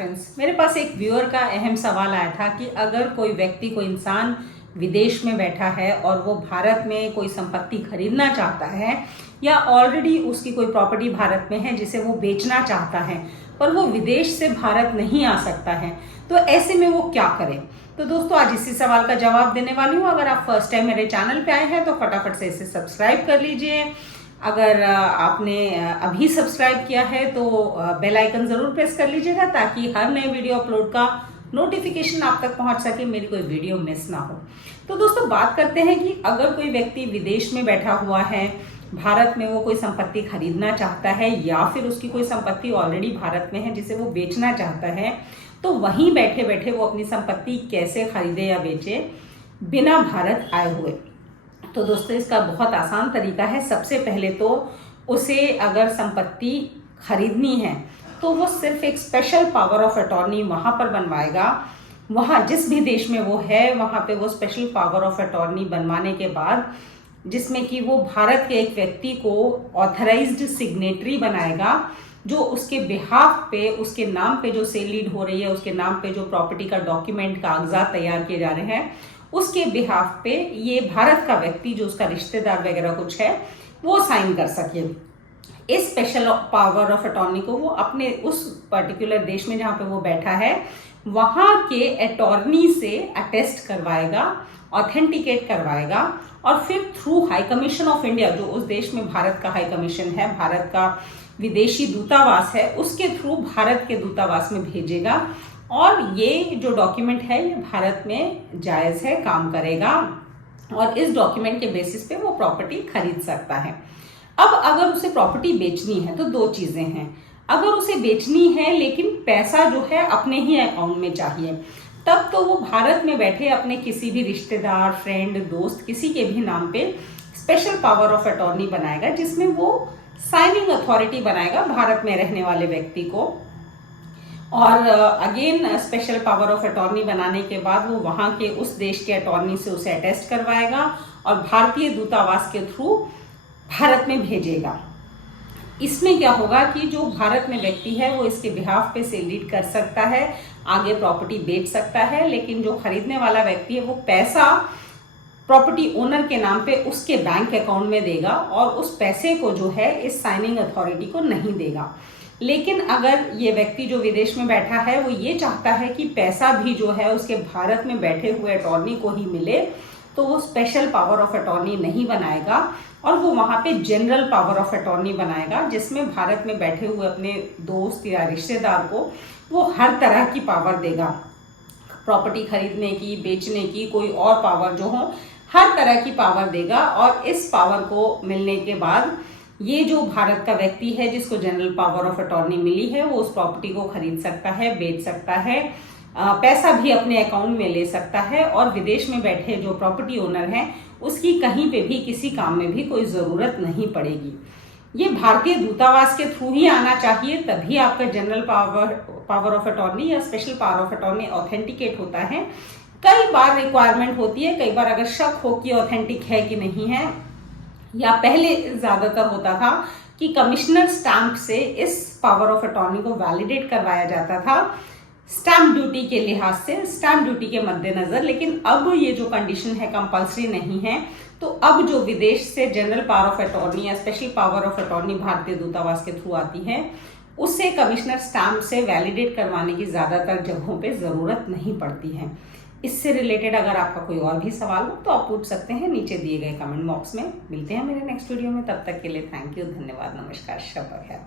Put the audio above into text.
Friends, मेरे पास एक viewer का अहम सवाल आया था कि अगर कोई व्यक्ति, कोई इंसान विदेश में बैठा है और वो भारत में कोई संपत्ति खरीदना चाहता है या ऑलरेडी उसकी कोई प्रॉपर्टी भारत में है जिसे वो बेचना चाहता है पर वो विदेश से भारत नहीं आ सकता है, तो ऐसे में वो क्या करे। तो दोस्तों, आज इसी सवाल का जवाब देने वाली हूँ। अगर आप फर्स्ट टाइम मेरे चैनल पे आए हैं तो फटाफट से इसे सब्सक्राइब कर लीजिए। अगर आपने अभी सब्सक्राइब किया है तो बेल आइकन ज़रूर प्रेस कर लीजिएगा ताकि हर नए वीडियो अपलोड का नोटिफिकेशन आप तक पहुंच सके, मेरी कोई वीडियो मिस ना हो। तो दोस्तों, बात करते हैं कि अगर कोई व्यक्ति विदेश में बैठा हुआ है, भारत में वो कोई संपत्ति खरीदना चाहता है या फिर उसकी कोई संपत्ति ऑलरेडी भारत में है जिसे वो बेचना चाहता है, तो वहीं बैठे बैठे वो अपनी संपत्ति कैसे खरीदे या बेचे बिना भारत आए हुए। तो दोस्तों, इसका बहुत आसान तरीका है। सबसे पहले तो उसे अगर संपत्ति खरीदनी है तो वो सिर्फ एक स्पेशल पावर ऑफ अटॉर्नी वहाँ पर बनवाएगा। वहाँ जिस भी देश में वो है वहाँ पे वो स्पेशल पावर ऑफ अटॉर्नी बनवाने के बाद, जिसमें कि वो भारत के एक व्यक्ति को ऑथराइज्ड सिग्नेटरी बनाएगा, जो उसके बिहाफ पे, उसके नाम पे जो सेल डीड हो रही है, उसके नाम पे जो प्रॉपर्टी का डॉक्यूमेंट, कागजात तैयार किए जा रहे हैं, उसके बिहाफ पे ये भारत का व्यक्ति, जो उसका रिश्तेदार वगैरह कुछ है, वो साइन कर सके। इस स्पेशल पावर ऑफ अटॉर्नी को वो अपने उस पर्टिकुलर देश में जहाँ पे वो बैठा है वहाँ के अटॉर्नी से अटेस्ट करवाएगा, ऑथेंटिकेट करवाएगा, और फिर through high commission of India, जो उस देश में भारत का हाई कमीशन है, भारत का विदेशी दूतावास है, उसके थ्रू भारत के दूतावास में भेजेगा। और ये जो डॉक्यूमेंट है ये भारत में जायज़ है, काम करेगा, और इस डॉक्यूमेंट के बेसिस पे वो प्रॉपर्टी खरीद सकता है। अब अगर उसे प्रॉपर्टी बेचनी है तो दो चीज़ें हैं। अगर उसे बेचनी है लेकिन पैसा जो है अपने ही अकाउंट में चाहिए, तब तो वो भारत में बैठे अपने किसी भी रिश्तेदार, फ्रेंड, दोस्त, किसी के भी नाम पे स्पेशल पावर ऑफ अटॉर्नी बनाएगा, जिसमें वो साइनिंग अथॉरिटी बनाएगा भारत में रहने वाले व्यक्ति को। और again special power of attorney बनाने के बाद वो वहाँ के उस देश के अटॉर्नी से उसे अटेस्ट करवाएगा और भारतीय दूतावास के थ्रू भारत में भेजेगा। इसमें क्या होगा कि जो भारत में व्यक्ति है वो इसके बिहाफ पे सेल डीड कर सकता है, आगे प्रॉपर्टी बेच सकता है, लेकिन जो खरीदने वाला व्यक्ति है वो पैसा प्रॉपर्टी ओनर के नाम पे उसके बैंक अकाउंट में देगा और उस पैसे को जो है इस साइनिंग अथॉरिटी को नहीं देगा। लेकिन अगर ये व्यक्ति जो विदेश में बैठा है वो ये चाहता है कि पैसा भी जो है उसके भारत में बैठे हुए अटॉर्नी को ही मिले, तो वो स्पेशल पावर ऑफ अटॉर्नी नहीं बनाएगा और वो वहाँ पे जनरल पावर ऑफ अटॉर्नी बनाएगा, जिसमें भारत में बैठे हुए अपने दोस्त या रिश्तेदार को वो हर तरह की पावर देगा। प्रॉपर्टी खरीदने की, बेचने की, कोई और पावर जो हो, हर तरह की पावर देगा। और इस पावर को मिलने के बाद ये जो भारत का व्यक्ति है जिसको जनरल पावर ऑफ अटॉर्नी मिली है, वो उस प्रॉपर्टी को खरीद सकता है, बेच सकता है, पैसा भी अपने अकाउंट में ले सकता है, और विदेश में बैठे जो प्रॉपर्टी ओनर हैं उसकी कहीं पे भी किसी काम में भी कोई ज़रूरत नहीं पड़ेगी। ये भारतीय दूतावास के थ्रू ही आना चाहिए, तभी आपका जनरल पावर ऑफ अटॉर्नी या special power of attorney authenticate होता है। कई बार रिक्वायरमेंट होती है, कई बार अगर शक हो कि ऑथेंटिक है कि नहीं है, या पहले ज़्यादातर होता था कि कमिश्नर स्टैंप से इस पावर ऑफ अटॉर्नी को वैलिडेट करवाया जाता था स्टैंप ड्यूटी के लिहाज से, स्टैंप ड्यूटी के मद्देनज़र। लेकिन अब ये जो कंडीशन है कंपल्सरी नहीं है, तो अब जो विदेश से जनरल पावर ऑफ अटॉर्नी या स्पेशल पावर ऑफ अटॉर्नी भारतीय दूतावास के थ्रू आती है, उससे कमिश्नर स्टैंप से वैलिडेट करवाने की ज़्यादातर जगहों पे ज़रूरत नहीं पड़ती है। इससे रिलेटेड अगर आपका कोई और भी सवाल हो तो आप पूछ सकते हैं नीचे दिए गए कमेंट बॉक्स में। मिलते हैं मेरे नेक्स्ट वीडियो में, तब तक के लिए थैंक यू, धन्यवाद, नमस्कार, शब्द खैर।